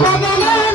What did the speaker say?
Come on, man.